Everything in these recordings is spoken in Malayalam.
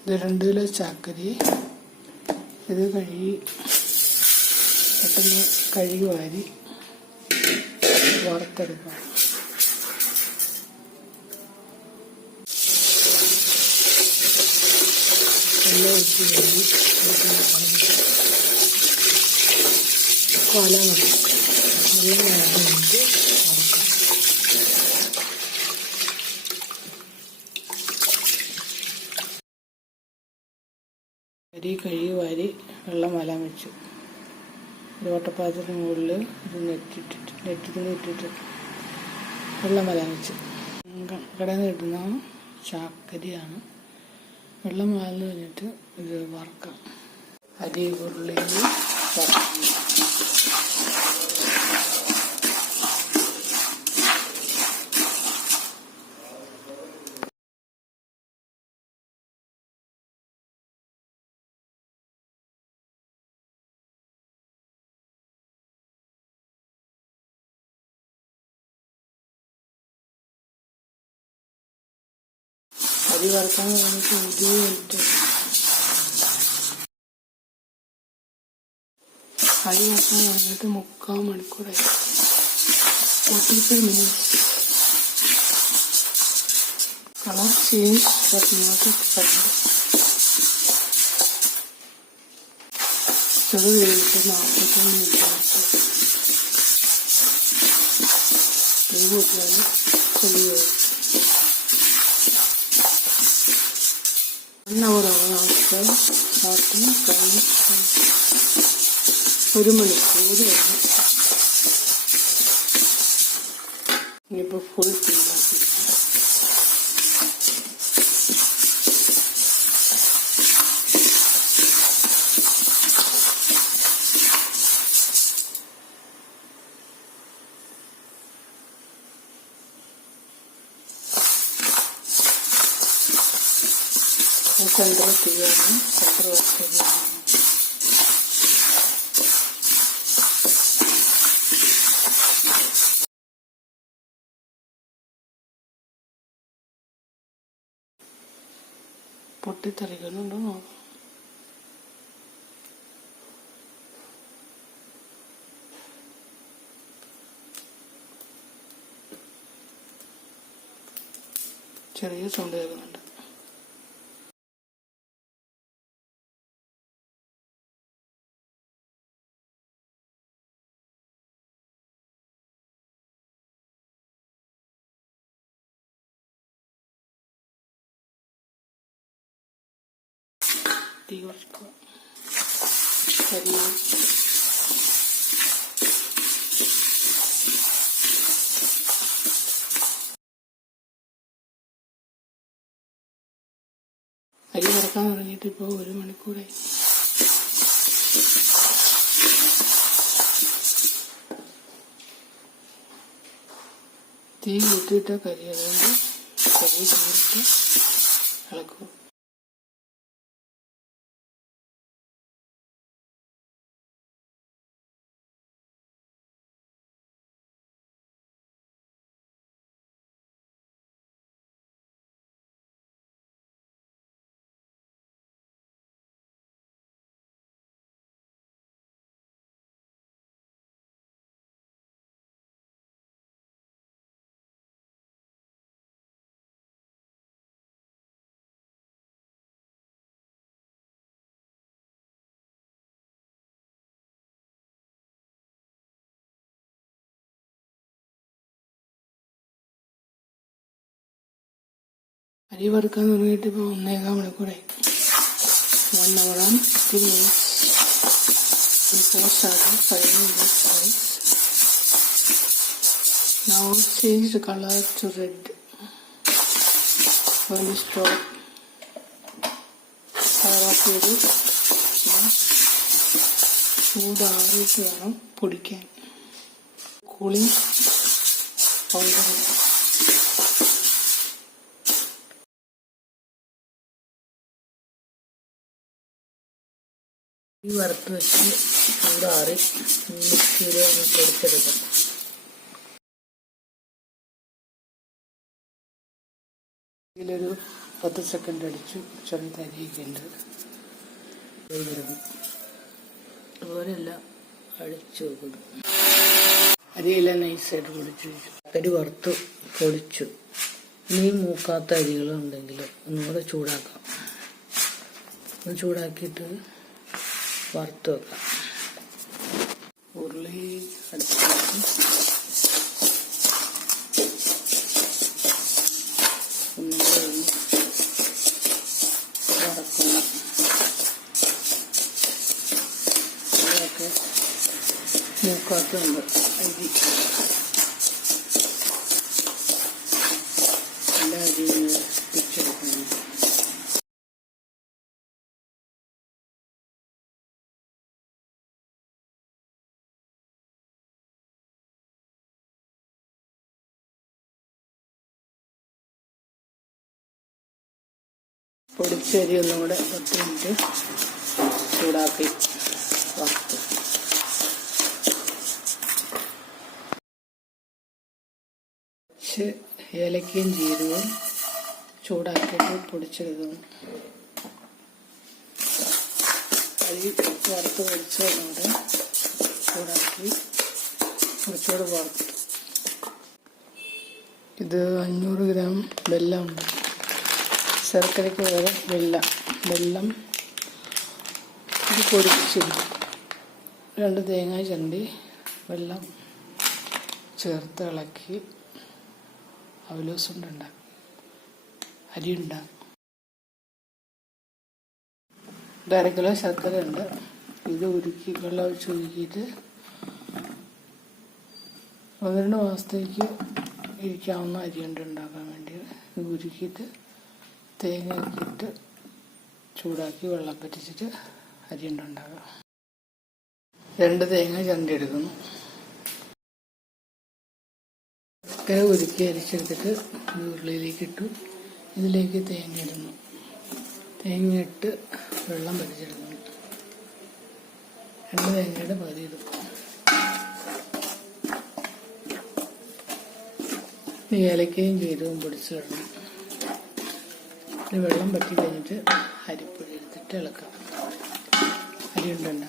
ഇത് രണ്ട് കിലോ ചാക്കരി ഇത് കഴുകി പെട്ടെന്ന് കഴുകി വാരി വറുത്തെടുക്കാം എല്ലാം കൊല വെള്ളം വേണം കഴിഞ്ഞിട്ട് വറുക്കാം അരി കഴുകി വാരി വെള്ളം വലാൻ വെച്ചു. ഒരു ഓട്ടപ്പാത്രത്തിന് മുകളിൽ ഇത് നെറ്റിട്ടിട്ട് നെറ്റി തുണി ഇട്ടിട്ട് വെള്ളം വലാൻ വെച്ചു. കടയിൽ നിന്ന് കിട്ടുന്ന ചാക്കരിയാണ് വെള്ളം വാലെന്ന് കഴിഞ്ഞിട്ട് ഇത് വറക്കാം. അരി ഉരുളിയിൽ അരി വറുക്കാൻ കഴിഞ്ഞിട്ട് ഇരുപത് മിനിറ്റ് അരി വേണ്ടിയിട്ട് മുക്കാൽ മണിക്കൂറായി കളർ ചേഞ്ച് കഴിഞ്ഞിട്ട് നാൽപ്പത്തൊന്ന് minute one hour after starting കഴിഞ്ഞ് ഒരു മണിക്കൂർ കഴിഞ്ഞു ഇനിയിപ്പോൾ ഫുൾ തീയാക്കി പൊട്ടിത്തെറിക്കുന്നുണ്ടോ നോക്കാം ചെറിയ സൗണ്ട് കേൾക്കുന്നുണ്ട്. തീ കുറക്കുക കരിയും അരി വറക്കാൻ തുടങ്ങിയിട്ട് ഇപ്പോൾ ഒരു മണിക്കൂറായി. തീ കൂട്ടിയിട്ട കരി. അതുകൊണ്ട് കരി തീരിട്ട് ഇളക്കും അരി വറുക്കാൻ തുടങ്ങിയിട്ട് ഇപ്പോൾ ഒന്നേകാൽ മണിക്കൂറായി. One minutes minutes rice now change colour to red ചൂടാറിയിട്ട് വേണം പൊടിക്കാൻ. കൂളിംഗ് പൗഡർ ഈ വറുത്ത് വെച്ച് ചൂടാറി മിക്സിയിൽ ഒന്ന് പൊടിച്ചെടുക്കാം. ഇതിലൊരു പത്ത് സെക്കൻഡ് അടിച്ചു ചെറിയ തരിയൊക്കെ അതുപോലെയല്ല അടിച്ചു വെക്കുന്നു അരിയെല്ലാം നൈസായിട്ട് പൊടിച്ചു. അരി വറുത്ത് പൊടിച്ചു. ഇനി മൂക്കാത്ത അരികളുണ്ടെങ്കിൽ ഒന്നുകൂടെ ചൂടാക്കാം. ഒന്ന് ചൂടാക്കിയിട്ട് വറുത്ത് വെക്കാം. ഉരുളി അടുപ്പിലേക്ക് ഒന്നുകൂടെ ഒന്ന് വറക്കണം. ഇവിടെയൊക്കെ മൂക്കാത്തുണ്ട്. അരി. പൊടിച്ച അരി ഒന്നും കൂടെ പത്ത് മിനിറ്റ് ചൂടാക്കി വറുത്ത്. ഏലക്കയും ജീരകവും ചൂടാക്കിയിട്ട് പൊടിച്ചെടുക്കും അരി വറുത്ത് പൊടിച്ചതുകൊണ്ട് ചൂടാക്കി കുറച്ചുകൂടെ വറുത്തു. ഇത് അഞ്ഞൂറ് ഗ്രാം വെല്ലമുണ്ട് ശർക്കരയ്ക്ക് പകരം വെള്ളം. വെള്ളം ഇത് പൊടിച്ച്. രണ്ട് തേങ്ങ ചണ്ടി വെള്ളം ചേർത്ത് ഇളക്കി അവലോസുണ്ട് ഉണ്ടാക്കി അരി ഉണ്ടാക്കും. അര കിലോ ശർക്കര ഉണ്ട് ഇത് ഉരുക്കി വെള്ളം ഒഴിച്ച് ഉരുക്കിയിട്ട് ഒന്ന് രണ്ട് മാസത്തേക്ക് ഇരിക്കാവുന്ന അരിയുണ്ട് ഉണ്ടാക്കാൻ വേണ്ടി ഉരുക്കിയിട്ട് തേങ്ങ ഇട്ട് ചൂടാക്കി വെള്ളം പറ്റിച്ചിട്ട് അരി രണ്ട് തേങ്ങ ചണ്ടി എടുക്കുന്നു. ഒക്കെ ഉരുക്കി അരിച്ചെടുത്തിട്ട് ഉരുളിയിലേക്ക് ഇട്ടു. ഇതിലേക്ക് തേങ്ങ ഇടുന്നു. തേങ്ങ ഇട്ട് വെള്ളം പറ്റിച്ചെടുക്കുന്നു. രണ്ട് തേങ്ങയുടെ പകുതി ഇടും. ഏലക്കയും ജീരകവും പൊടിച്ചിടണം ഇനി വെള്ളം പറ്റി കഴിഞ്ഞിട്ട് അരിപ്പൊടി എടുത്തിട്ട് ഇളക്കാം. അരി ഉണ്ടണ്ട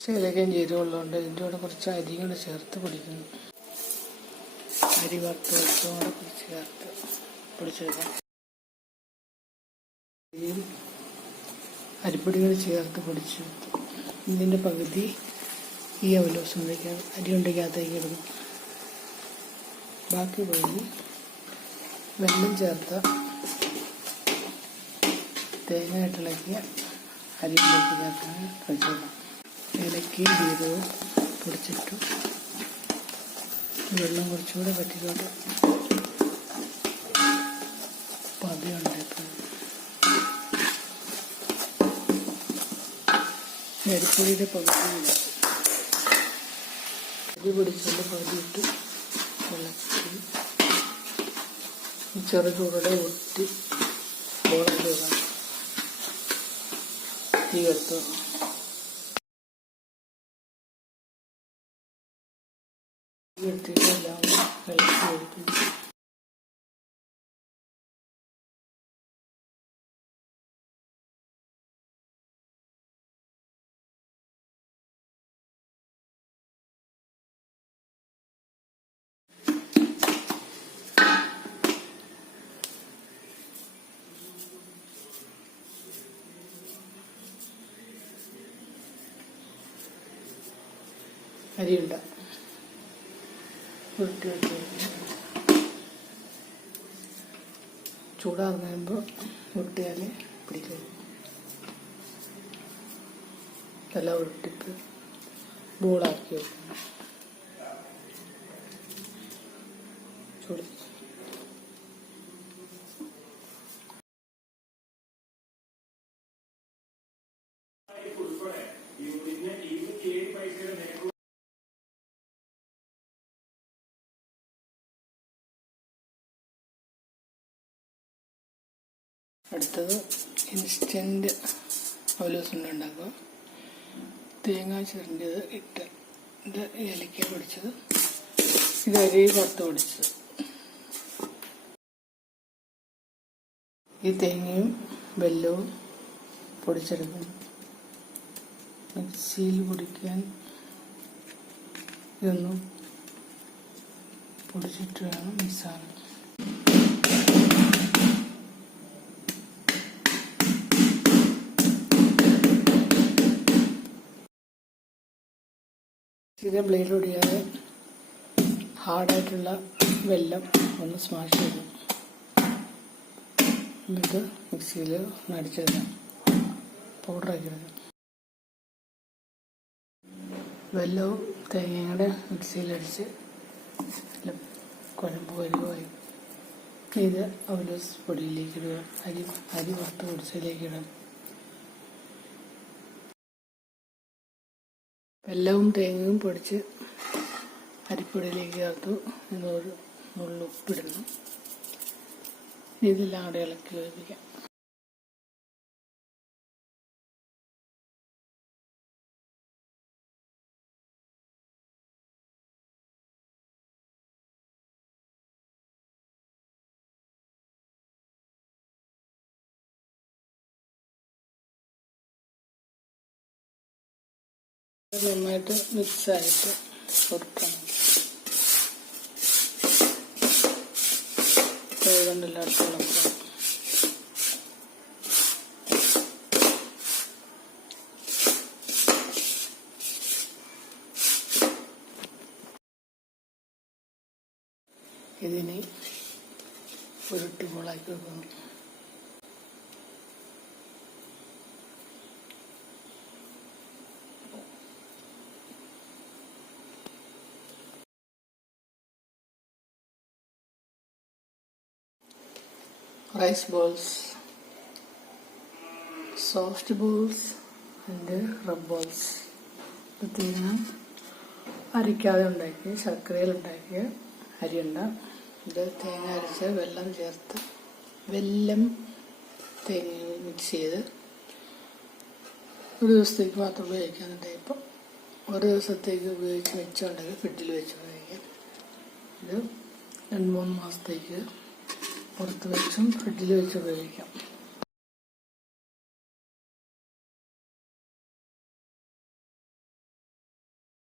ഏലക്കയും ജീരകം ഉള്ളതുകൊണ്ട് ഇതിന്റെ കൂടെ കുറച്ച് അരി കൂടെ ചേർത്ത് പൊടിക്കുന്നു. അരി വറുത്ത് വെച്ചും കൂടെ കുറച്ച് ചേർത്ത് പൊടിച്ചെടുക്കാം. അരിപ്പൊടി അരിപ്പൊടികൾ ചേർത്ത് പൊടിച്ച്. ഇതിന്റെ പകുതി ഈ അവലോസം വയ്ക്കാം അരി ഉണ്ടയ്ക്കകത്തേക്ക് ഇടുന്നു. ബാക്കി വഴി വെള്ളം ചേർത്ത തേങ്ങ ഇട്ടിളക്കിയ അരിയിലേക്ക് ചേർക്കാൻ പറ്റും ഇലക്കി ജീരകവും പൊടിച്ചിട്ടു വെള്ളം കുറച്ചുകൂടെ പറ്റിക്കൊണ്ട് പതിയുണ്ട് ഇപ്പോൾ അരിപ്പൊടിയുടെ പകുതിയില്ല അരി പൊടിച്ചുകൊണ്ട് പകുതിയിട്ട് ഇളക്കി ഈ ചെറു ചൂടോടെ ഒട്ടി ബോളിൽ തീ എടുത്തു. തീ എടുത്തിട്ട് എല്ലാം ഇളക്കി അരിയുണ്ട. ഉരുട്ടി വെച്ച് കഴിഞ്ഞ് കഴിയുമ്പോൾ ഉരുട്ടിയാൽ പിടിക്കും എല്ലാം ഉരുട്ടിട്ട് ബോളാക്കി വെക്കണം ചൂട്. അടുത്തത് ഇൻസ്റ്റന്റ് അവലോസുണ്ട ഉണ്ടാക്കുക തേങ്ങ ചിരണ്ടിയത് ഇട്ട് ഇത് പൊടിച്ചത്. ഇത് അരി പുറത്ത് പൊടിച്ചത്. ഈ തേങ്ങയും വെല്ലവും പൊടിച്ചെടുക്കണം. മിക്സിയിൽ പൊടിക്കാൻ ഇതൊന്നും പൊടിച്ചിട്ട് വേണം മിക്സാണ് ഇത് ബ്ലേഡ് ഒടിയാതെ ഹാർഡായിട്ടുള്ള വെല്ലം ഒന്ന് സ്മാഷ് ചെയ്തു. എന്നിട്ട് മിക്സിയിൽ ഒന്ന് അടിച്ചെടുക്കാം പൗഡറാക്കിയെടുക്കാം വെല്ലവും തേങ്ങയും കൂടെ മിക്സിയിലടിച്ച് കുഴമ്പ് വരുവായി ഇത് അവലോസ് പൊടിയിലേക്ക് ഇടുക. അരി അരി വറുത്ത് പൊടിച്ചതിലേക്ക് ഇടാം. വെല്ലവും തേങ്ങയും പൊടിച്ച് അരിപ്പൊടിയിലേക്ക് ചേർത്തു. ഇതൊരു നുള്ളുപ്പിടുന്നു ഇതെല്ലാം കൂടെ ഇളക്കി വേവിക്കാം നന്നായിട്ട് മിക്സായിട്ട് കൊടുക്കണം കൈ ഇളക്കണം ഇതിനെ ഉരുട്ടി മുളാക്കി വെക്കണം rice balls, soft balls and rub balls. തേങ്ങ അരിക്കാതെ ഉണ്ടാക്കിയ ശർക്കരയിൽ ഉണ്ടാക്കിയ അരിയുണ്ട. ഇത് തേങ്ങ അരച്ച് വെള്ളം ചേർത്ത് വെല്ലം തേങ്ങ മിക്സ് ചെയ്ത് ഒരു ദിവസത്തേക്ക് മാത്രം ഉപയോഗിക്കാൻ ടൈപ്പ് ഒരു ദിവസത്തേക്ക് ഉപയോഗിച്ച് വെച്ചുണ്ടെങ്കിൽ ഫ്രിഡ്ജിൽ വെച്ച് ഉപയോഗിക്കാം. ഇത് രണ്ട് മൂന്ന് മാസത്തേക്ക് പുറത്ത് വെച്ചും ഫ്രിഡ്ജിൽ വെച്ച് ഉപയോഗിക്കാം.